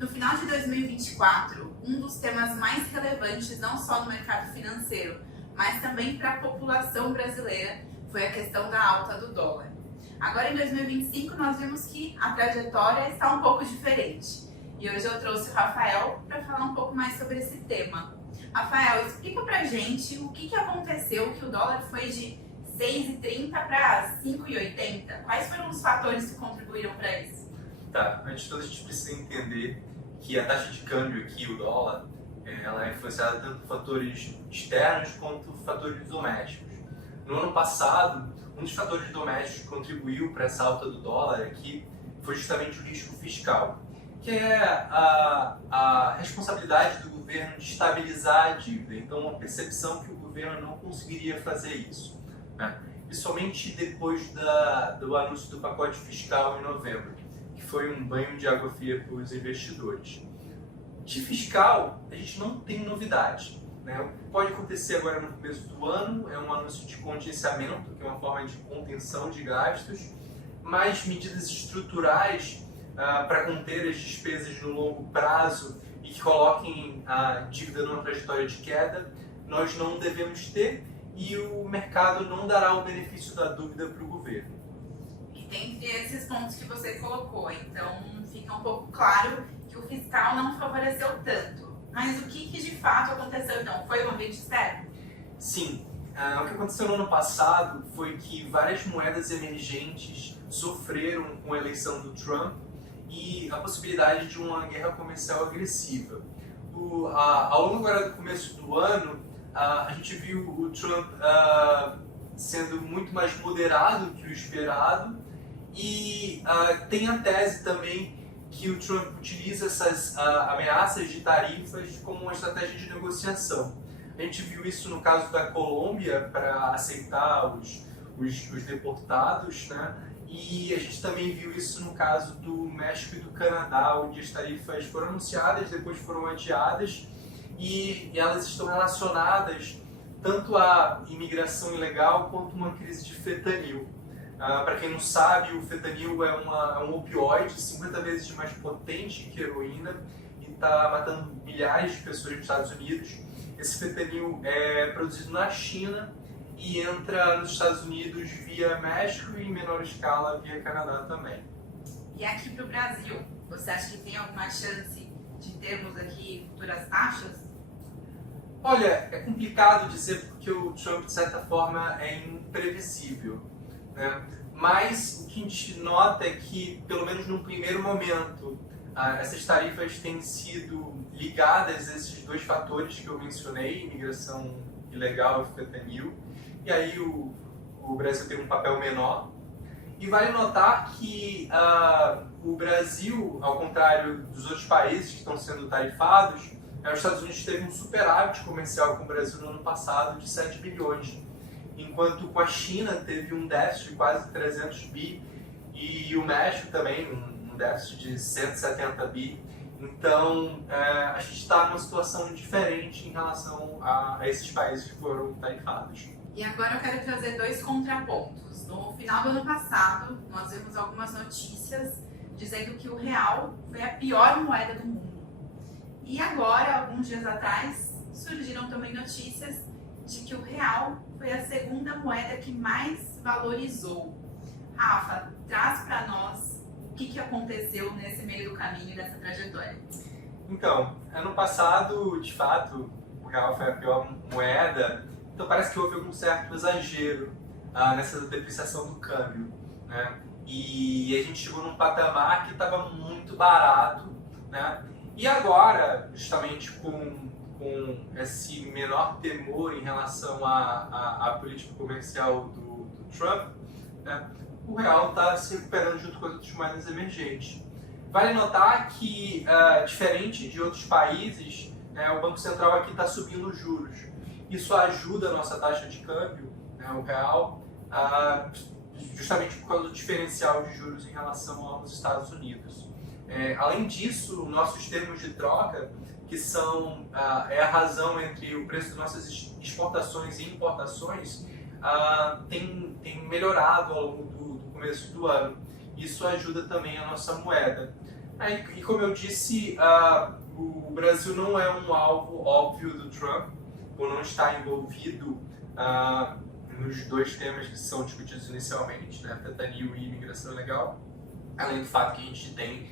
No final de 2024, um dos temas mais relevantes não só no mercado financeiro, mas também para a população brasileira foi a questão da alta do dólar. Agora em 2025 nós vimos que a trajetória está um pouco diferente. E hoje eu trouxe o Rafael para falar um pouco mais sobre esse tema. Rafael, explica pra gente o que aconteceu que o dólar foi de 6,30 para 5,80. Quais foram os fatores que contribuíram para isso? Tá, antes de tudo a gente precisa entender que a taxa de câmbio aqui, o dólar, ela é influenciada tanto por fatores externos quanto fatores domésticos. No ano passado, um dos fatores domésticos que contribuiu para essa alta do dólar aqui foi justamente o risco fiscal, que é a responsabilidade do governo de estabilizar a dívida. Então, uma percepção que o governo não conseguiria fazer isso, né? Principalmente depois do anúncio do pacote fiscal em novembro, que foi um banho de água fria para os investidores. De fiscal, a gente não tem novidade, né? O que pode acontecer agora no começo do ano é um anúncio de contingenciamento, que é uma forma de contenção de gastos, mais medidas estruturais para conter as despesas no longo prazo e que coloquem a dívida numa trajetória de queda, nós não devemos ter, e o mercado não dará o benefício da dúvida para o governo. E dentre esses pontos que você colocou, então fica um pouco claro que o fiscal não favoreceu tanto. Mas o que de fato aconteceu então? Foi o ambiente externo? Sim. O que aconteceu no ano passado foi que várias moedas emergentes sofreram com a eleição do Trump e a possibilidade de uma guerra comercial agressiva. Ao longo agora do começo do ano, a gente viu o Trump sendo muito mais moderado que o esperado, e tem a tese também que o Trump utiliza essas ameaças de tarifas como uma estratégia de negociação. A gente viu isso no caso da Colômbia para aceitar os deportados, né? E a gente também viu isso no caso do México e do Canadá, onde as tarifas foram anunciadas, depois foram adiadas, e elas estão relacionadas tanto à imigração ilegal quanto a uma crise de fentanil. Para quem não sabe, o fentanil é um opioide 50 vezes mais potente que a heroína e está matando milhares de pessoas nos Estados Unidos. Esse fentanil é produzido na China e entra nos Estados Unidos via México e, em menor escala, via Canadá também. E aqui para o Brasil, você acha que tem alguma chance de termos aqui futuras taxas? Olha, é complicado dizer porque o Trump, de certa forma, é imprevisível, né? Mas o que a gente nota é que, pelo menos num primeiro momento, essas tarifas têm sido ligadas a esses dois fatores que eu mencionei, imigração ilegal e fentanil, e aí o Brasil tem um papel menor. E vale notar que o Brasil, ao contrário dos outros países que estão sendo tarifados, os Estados Unidos teve um superávit comercial com o Brasil no ano passado de 7 bilhões, enquanto com a China teve um déficit de quase 300 bi, e o México também um déficit de 170 bi. Então, a gente está numa situação diferente em relação a esses países que foram tarifados. E agora eu quero trazer dois contrapontos. No final do ano passado, nós vimos algumas notícias dizendo que o real foi a pior moeda do mundo. E agora, alguns dias atrás, surgiram também notícias de que o real foi a segunda moeda que mais valorizou. Rafa, traz para nós o que aconteceu nesse meio do caminho, dessa trajetória. Então, ano passado, de fato, o real foi a pior moeda, então parece que houve algum certo exagero nessa depreciação do câmbio, né? E a gente chegou num patamar que estava muito barato, né? E agora, justamente com esse menor temor em relação à política comercial do Trump, né, o real está se recuperando junto com as outras moedas emergentes. Vale notar que, diferente de outros países, né, o Banco Central aqui está subindo os juros. Isso ajuda a nossa taxa de câmbio, né, o real, justamente por causa do diferencial de juros em relação aos Estados Unidos. Além disso, nossos termos de troca, que são a razão entre o preço das nossas exportações e importações, tem melhorado ao longo do começo do ano. Isso ajuda também a nossa moeda. E como eu disse, o Brasil não é um alvo óbvio do Trump, por não estar envolvido nos dois temas que são discutidos inicialmente, né? Fentanil e imigração ilegal, além do fato que a gente tem,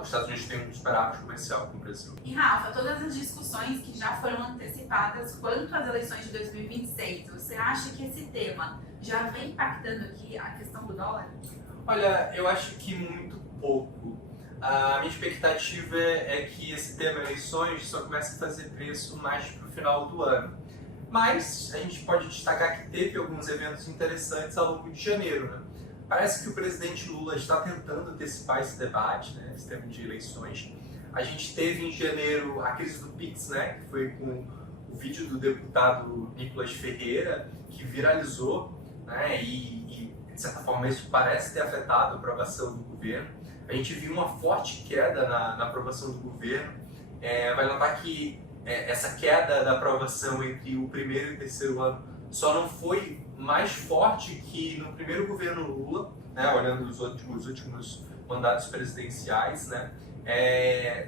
os Estados Unidos têm um superávit comercial com o Brasil. E Rafa, todas as discussões que já foram antecipadas quanto às eleições de 2026, você acha que esse tema já vem impactando aqui a questão do dólar? Olha, eu acho que muito pouco. A minha expectativa é que esse tema eleições só comece a fazer preço mais para o final do ano. Mas a gente pode destacar que teve alguns eventos interessantes ao longo de janeiro, né? Parece que o presidente Lula está tentando antecipar esse debate, né, esse tema de eleições. A gente teve em janeiro a crise do Pix, né, que foi com o vídeo do deputado Nicolas Ferreira, que viralizou, né, e de certa forma isso parece ter afetado a aprovação do governo. A gente viu uma forte queda na aprovação do governo. Vai notar que essa queda da aprovação entre o primeiro e o terceiro ano só não foi mais forte que no primeiro governo Lula, né, olhando os últimos mandatos presidenciais, né,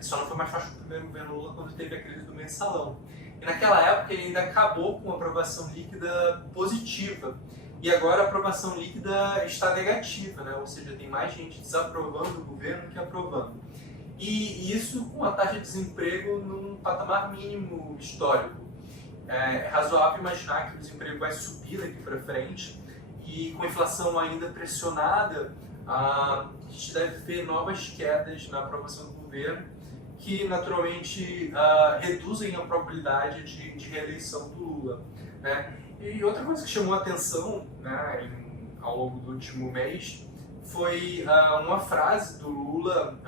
só não foi mais forte que o primeiro governo Lula quando teve a crise do mensalão. E naquela época ele ainda acabou com uma aprovação líquida positiva. E agora a aprovação líquida está negativa, né? Ou seja, tem mais gente desaprovando o governo que aprovando. E isso com a taxa de desemprego num patamar mínimo histórico. É razoável imaginar que o desemprego vai subir daqui para frente e com a inflação ainda pressionada, a gente deve ver novas quedas na aprovação do governo que naturalmente reduzem a probabilidade de reeleição do Lula, né? E outra coisa que chamou a atenção, né, ao longo do último mês foi uma frase do Lula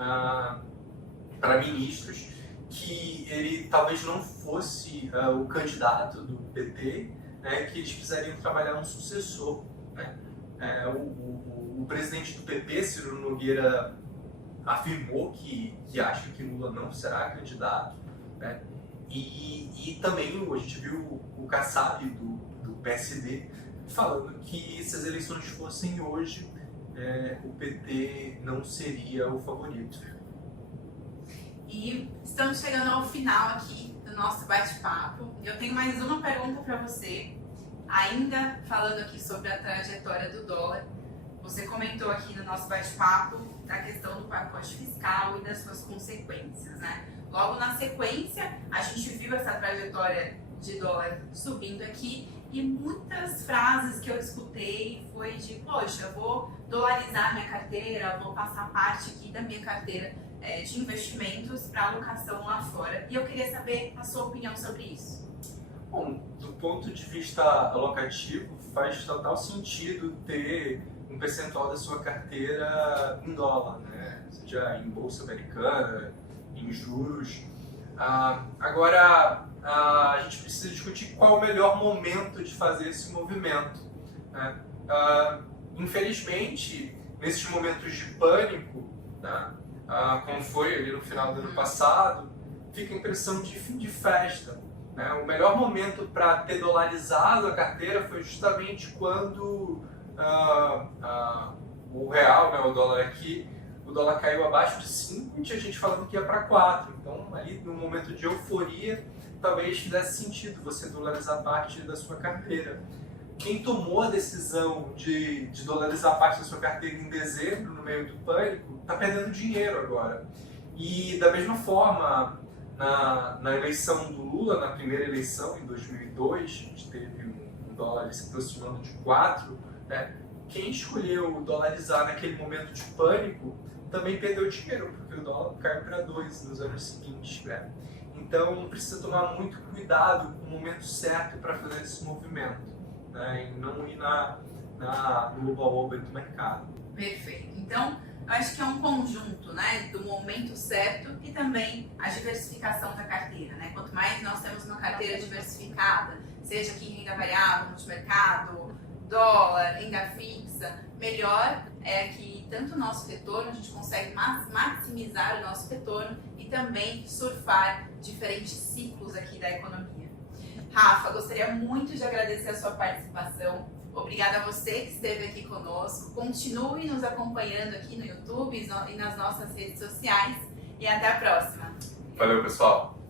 para ministros que ele talvez não fosse o candidato do PT, né, que eles precisariam trabalhar um sucessor, né? O presidente do PP, Ciro Nogueira, afirmou que acha que Lula não será candidato, né? E também a gente viu o Kassab do PSD falando que se as eleições fossem hoje, o PT não seria o favorito. E estamos chegando ao final aqui do nosso bate-papo. Eu tenho mais uma pergunta para você, ainda falando aqui sobre a trajetória do dólar. Você comentou aqui no nosso bate-papo da questão do pacote fiscal e das suas consequências, né? Logo na sequência, a gente viu essa trajetória de dólar subindo aqui e muitas frases que eu escutei foi de, poxa, vou dolarizar minha carteira, vou passar parte aqui da minha carteira de investimentos para alocação lá fora. E eu queria saber a sua opinião sobre isso. Bom, do ponto de vista alocativo, faz total sentido ter um percentual da sua carteira em dólar, né? Seja em bolsa americana, em juros. Agora, a gente precisa discutir qual é o melhor momento de fazer esse movimento, né? Infelizmente, nesses momentos de pânico, né, como foi ali no final do ano passado, fica a impressão de fim de festa, né? O melhor momento para ter dolarizado a carteira foi justamente quando o real, né, o dólar aqui, o dólar caiu abaixo de 5 e tinha gente falando que ia para 4. Então, ali no momento de euforia, talvez fizesse sentido você dolarizar parte da sua carteira. Quem tomou a decisão de dolarizar parte da sua carteira em dezembro, no meio do pânico, está perdendo dinheiro agora. E da mesma forma, na eleição do Lula, na primeira eleição, em 2002, a gente teve um dólar se aproximando de 4, né? Quem escolheu dolarizar naquele momento de pânico também perdeu dinheiro, porque o dólar caiu para 2 nos anos seguintes, né? Então precisa tomar muito cuidado com o momento certo para fazer esse movimento, né? E não ir no oba-oba do mercado. Perfeito. Então, eu acho que é um conjunto, né, do momento certo e também a diversificação da carteira, né? Quanto mais nós temos uma carteira diversificada, seja aqui em renda variável, multimercado, dólar, renda fixa, melhor é que tanto o nosso retorno, a gente consegue maximizar o nosso retorno e também surfar diferentes ciclos aqui da economia. Rafa, gostaria muito de agradecer a sua participação. Obrigada a você que esteve aqui conosco. Continue nos acompanhando aqui no YouTube e nas nossas redes sociais. E até a próxima. Valeu, pessoal!